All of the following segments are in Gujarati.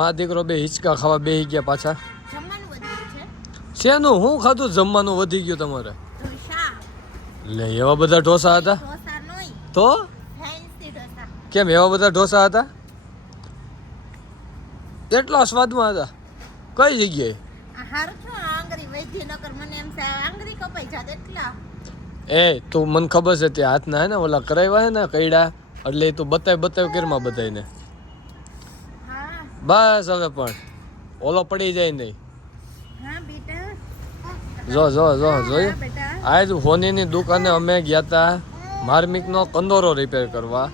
માં દીકરો બે હિંચકા ખાવા બેહી ગયા પાછા. જમવાનું વધ્યું છે. શેનું હું ખાધું? જમવાનું વધી ગયું તમારે? ઢોસા. લે એવા બધા ઢોસા હતા? ઢોસા નહીં. તો ફેન્સી ઢોસા. કેમ એવા બધા ઢોસા હતા? એટલા સ્વાદમાં હતા? કઈ જગ્યાએ? આ હારું છું આંગળી વૈદ્યનગર મને એમ છે આંગળી કપાઈ જાત એટલા. એ તું મને ખબર છે તે હાથના હે ને ઓલા કરાવ્યા હે ને કઈડા એટલે તું બતાવ કેરમાં બતાવીને. હા બસ હવે પણ ઓલો પડી જાય નહીં. હા બેટા. જો જોયું હા બેટા. આજ હોનીની દુકાને અમે ગયા તા માર્મિકનો કંદોરો રિપેર કરવા.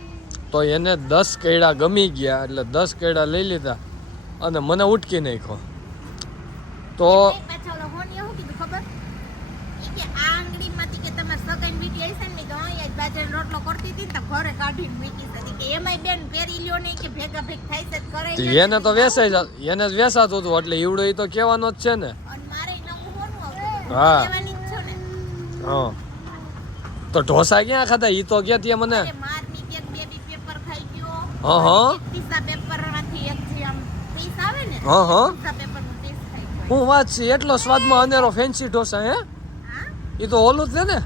તો એને 10 કૈડા ગમી ગયા એટલે 10 કૈડા લઈ લીધા અને મને ઉટકી નાખ્યો. તો પાછો ઓલો હોની એવું કીધું ખબર ઈ કે આ આંગળીમાંથી કે તમાર સગાઈ બીટી આઈ છે ને તો અહીંયા બાજરાનો રોટલો કરતી હતી ને તો ઘરે કાઢીને મૂકી હતી કે એમાંય બેન પેરી લ્યો ને કે ભેગા ભેગ થાય છે કરે એને તો એને જ વેસાતું હતું એટલે ઈવડો ઈ તો કહેવાનો જ છે ને. અને મારે નવું હોનું આવતું હા. કહેવાની જ છો ને. હા તો ઢોસા ક્યાં ખાધા ઈ તો કહેતી મને. અરે મારની કે બેબી પેપર ખાઈ ગયો. હા. પિઝા પેપરમાંથી એક જે આમ પીસ આવે ને હા. પિઝા પેપરનું પીસ ખાઈ ગયો. હું વાત છે એટલો સ્વાદમાં અનેરો ફેન્સી ઢોસા હે? હા ઈ તો ઓલું જ છે ને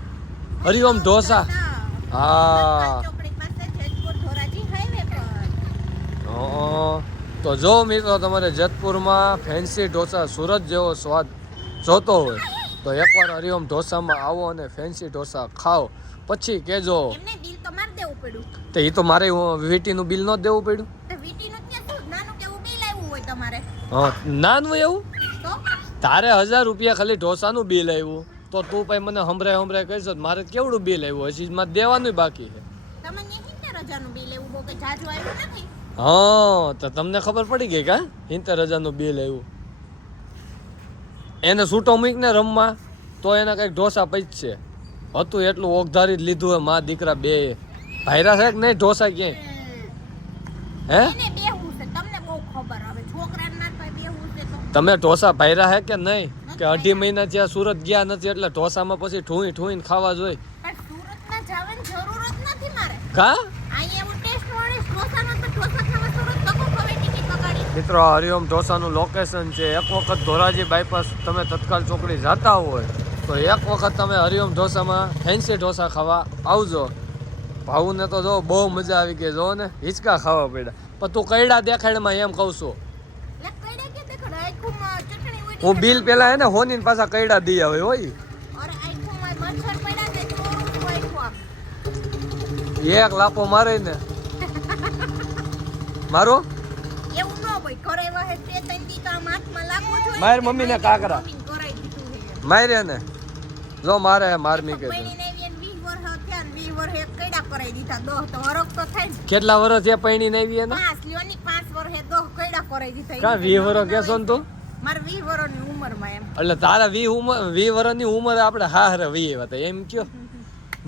હરિઓમ ઢોસા. હા ચોકડી પાસે જેતપુર ધોરાજી હાઈવે પર. તો જો મિત્રો તમારે જેતપુરમાં ફેન્સી ઢોસા સુરત જેવો સ્વાદ જોતો હોય તો એકવાર હરિઓમ ઢોસામાં આવો અને ફેન્સી ઢોસા ખાઓ પછી કહેજો. એમને બિલ તો માર દેવું પડ્યું. તો એ તો મારે વીટીનું બિલ ન દેવું પડ્યું? તો વીટીનું ત્યાં શું નાનું કેવું બિલ આવ્યું હોય તમારે હા નાનું એવું? તો તારે 1000 રૂપિયા ખાલી ઢોસાનું બિલ આવ્યું તો તું પછી મને હમરાય કહીશ મારે કેવડું બિલ આવ્યું હજી મારે દેવાનું બાકી છે. તમને 70,000નું બિલ એવું બહુ કે જાજુ આવ્યું નથી. હા તો તમને ખબર પડી ગઈ કા 70,000નું બિલ આવ્યું. એને છૂટો મૂકને રમવા તો એને કંઈક ઢોસા પૈસે હતું એટલું ઓગધારી જ લીધું હોય માં દીકરા બે ભાયરા છે કે નહીં ઢોસા ક્યાંય હે? એને બેહવું છે તમને બહુ ખબર હવે છોકરાને ના થાય બેહવું છે તો તમે ઢોસા ભાયરા હે કે નહીં કે 2.5 મહિના ત્યાં સુરત ગયા નથી એટલે ઢોસામાં પછી ઠૂઈને ખાવા જોઈએ પણ સુરતમાં જવાની જરૂર જ નથી મારે. કા? અહીંયા એવું ટેસ્ટ વાળી ઢોસાનો તો ઢોસા ખાવા સુરત તો કોઈ ખવાય ટિકિટ પકડી. મિત્રો હરિઓમ ઢોસાનું લોકેશન છે. એક વખત ધોરાજી બાયપાસ તમે તત્કાલ ચોકડી જતા હોય તો એક વખત તમે હરિઓમ ઢોસામાં ફેન્સી ઢોસા ખાવા આવજો. ભાવુને તો જો બહુ મજા આવી ગઈ જો ને હિંચકા ખાવા પડ્યા. પણ તું કઈડા દેખાડમાં એમ કહું છું લે કઈડા કે દેખાડો આખુમાં ચટણી ઉડી. હું બિલ પેલા હે ને હોની પાછા કઈડા દી આવે હોય અરે આખુમાં મચ્છર પડ્યા ને ચોરું આખું આમ. એક લાપો મારે ને મારો એવું ન હોય ઘરે વહે તે ત્રણ દી તો આમ હાથમાં લાગવું જોઈએ. માર મમ્મીને કાકરા. મમ્મીને કરાઈ દીધું છે. મારે ને જો મારે મારમી કે પૈણીને આવી એને 20 વર્ષ થયા ને 20 વર્ષ એક કઈડા કરાઈ દીધા 10 તો હરખ તો થાય ને. કેટલા વર્ષ થયા પૈણીને આવી એને? 5 લ્યોની 5 વર્ષે 10 કઈડા કરાઈ દીધા. કા 20 વર્ષ કેસો ને તું? મારે 20 વર્ષની ઉંમરમાં એમ. એટલે તારા 20 વર્ષની ઉંમર આપણે હારે 20 હતા એમ કયો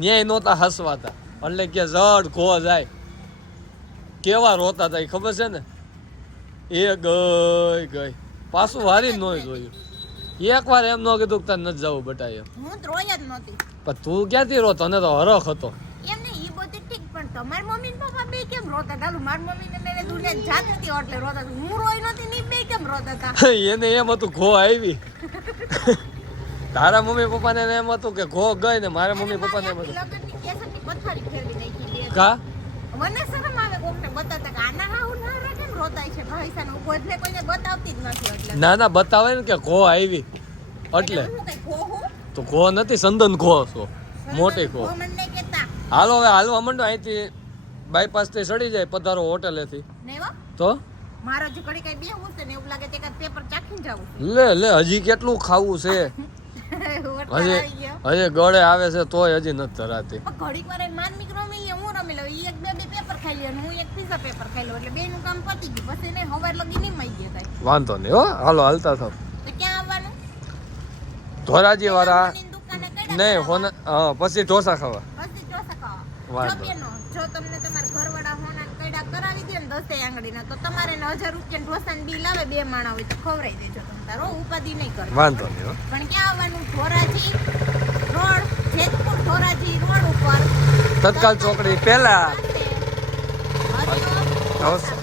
ન્યાય નહોતા હસવાતા એટલે કે જડ ખો જાય કેવા રોતા હતા એ ખબર છે ને? એ ગઈ પાછું વારી ન જોયું. એકવાર એમ ન કીધું કે તારે નથી જવું બટા એમ. હું તો રોય જ નહોતી. પણ તું ક્યાંથી રો? તને તો હરખ હતો. એમ નહીં ઈ બધું ઠીક પણ તમારી મમ્મી ને પપ્પા બે કેમ રોતા હતા? મારી મમ્મી ને મેરે દુનિયા જાત હતી એટલે રોતા હતા. હું રોઈ નહોતી ને ઈ બે કેમ રોતા હતા? એને એમ હતું ઘો આવી. તારા મમ્મી પપ્પાને એમ હતું કે ઘો ગઈ ને મારા મમ્મી પપ્પાને એમ હતું લગનની કેસરની પથારી ફેરવી નાખી બે. કા મને શરમ આવે કોકને બતાવતા કે આના હાવ ના રે કેમ રોતાય છે ભાઈસાને ઉભો એટલે કોઈને બતાવતી જ નથી એટલે. ના બતાવે ને કે ઘો આવી એટલે હું કઈ ખોહું? તો ઘો નથી સંદન ઘો છો મોટી ઘો. મને નહીં કહેતા. હાલો હવે હાલવા માંડો અહીંથી બાયપાસ થી સડી જાય પધારો હોટેલેથી નહીં હો. તો મારો જે ઘડી કઈ બેહવું છે ને એવું લાગે તે કાંઈ પેપર ચાખીને જાવું. લે હજી કેટલું ખાવું છે હજી ગળે આવે છે તોય હજી નથી ધરાતી. પણ ઘડીક વાર માનમિક રમી હું રમી લઉં ઈ એક બે પેપર ખાઈ લે હું એક પીઝા પેપર ખાઈ લઉં એટલે બેનું કામ પતી ગયું. પછી એને હવાર લગી નહીં મળી ગયા કાંઈ. વાંધો નહીં હો હાલો હાલતા થાવ. તો ક્યાં આવવાનું? ધોરાજી વાળા ની દુકાને કઈ નહીં હોને હા પછી ઢોસા ખાવા. પછી ઢોસા ખાવા. વાંધો. જો બેનો, જો તમને તમારા ઘરવાળા હોના કઈડા કરાવી દે ને 10 આંગળીના તો તમારે 1000 રૂપિયા ઢોસાનું બિલ આવે બે માણા હોય તો ખવડાવી દેજો તમે તારો ઉપાધિ નહીં કરો. વાંધો નહીં હો. પણ ક્યાં આવવાનું? ધોરાજી રોડ જેતપુર ધોરાજી રોડ ઉપર તત્કાલ ચોકડી પહેલા હરિઓમ ઢોસા